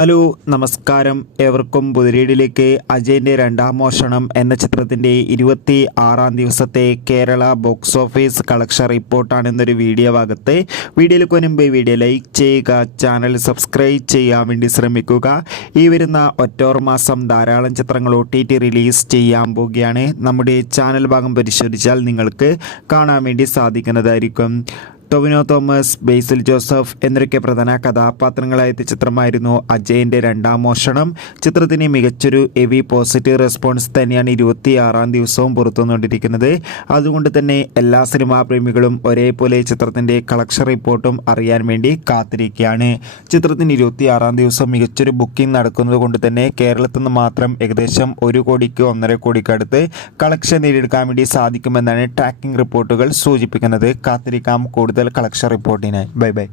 Hello നമസ്കാരം. ഏവർക്കും പുതിരീടിലേക്ക്. അജയൻ്റെ രണ്ടാം മോഷണം എന്ന ചിത്രത്തിൻ്റെ 26-ാം ദിവസത്തെ കേരള ബോക്സ് ഓഫീസ് കളക്ഷൻ റിപ്പോർട്ടാണ് എന്നൊരു വീഡിയോ ഭാഗത്ത്. വീഡിയോയിലേക്ക് മുൻപ് വീഡിയോ ലൈക്ക് ചെയ്യുക, ചാനൽ സബ്സ്ക്രൈബ് ചെയ്യാൻ വേണ്ടി ശ്രമിക്കുക. ഈ വരുന്ന ഒക്ടോബർ മാസം ധാരാളം ചിത്രങ്ങൾ OTT റിലീസ് ചെയ്യാൻ പോവുകയാണ്. നമ്മുടെ ചാനൽ ഭാഗം പരിശോധിച്ചാൽ നിങ്ങൾക്ക് കാണാൻ വേണ്ടി സാധിക്കുന്നതായിരിക്കും. ടൊവിനോ തോമസ്, ബേസിൽ ജോസഫ് എന്നൊക്കെ പ്രധാന കഥാപാത്രങ്ങളായ ചിത്രമായിരുന്നു അജയൻ്റെ രണ്ടാം മോഷണം. ചിത്രത്തിന് മികച്ചൊരു പോസിറ്റീവ് റെസ്പോൺസ് തന്നെയാണ് 26-ാം ദിവസവും പുറത്തുവന്നുകൊണ്ടിരിക്കുന്നത്. അതുകൊണ്ട് തന്നെ എല്ലാ സിനിമാ പ്രേമികളും ഒരേപോലെ ചിത്രത്തിൻ്റെ കളക്ഷൻ റിപ്പോർട്ടും അറിയാൻ വേണ്ടി കാത്തിരിക്കുകയാണ്. ചിത്രത്തിന് 26-ാം ദിവസം മികച്ചൊരു ബുക്കിംഗ് നടക്കുന്നത് കൊണ്ട് തന്നെ കേരളത്തിൽ നിന്ന് മാത്രം ഏകദേശം 1 കോടിക്ക് 1.5 കോടിക്ക് അടുത്ത് കളക്ഷൻ നേടിയെടുക്കാൻ വേണ്ടി സാധിക്കുമെന്നാണ് ട്രാക്കിംഗ് റിപ്പോർട്ടുകൾ സൂചിപ്പിക്കുന്നത്. കാത്തിരിക്കാം കൂടുതൽ കളക്ഷൻ റിപ്പോർട്ടിനായി. ബൈ.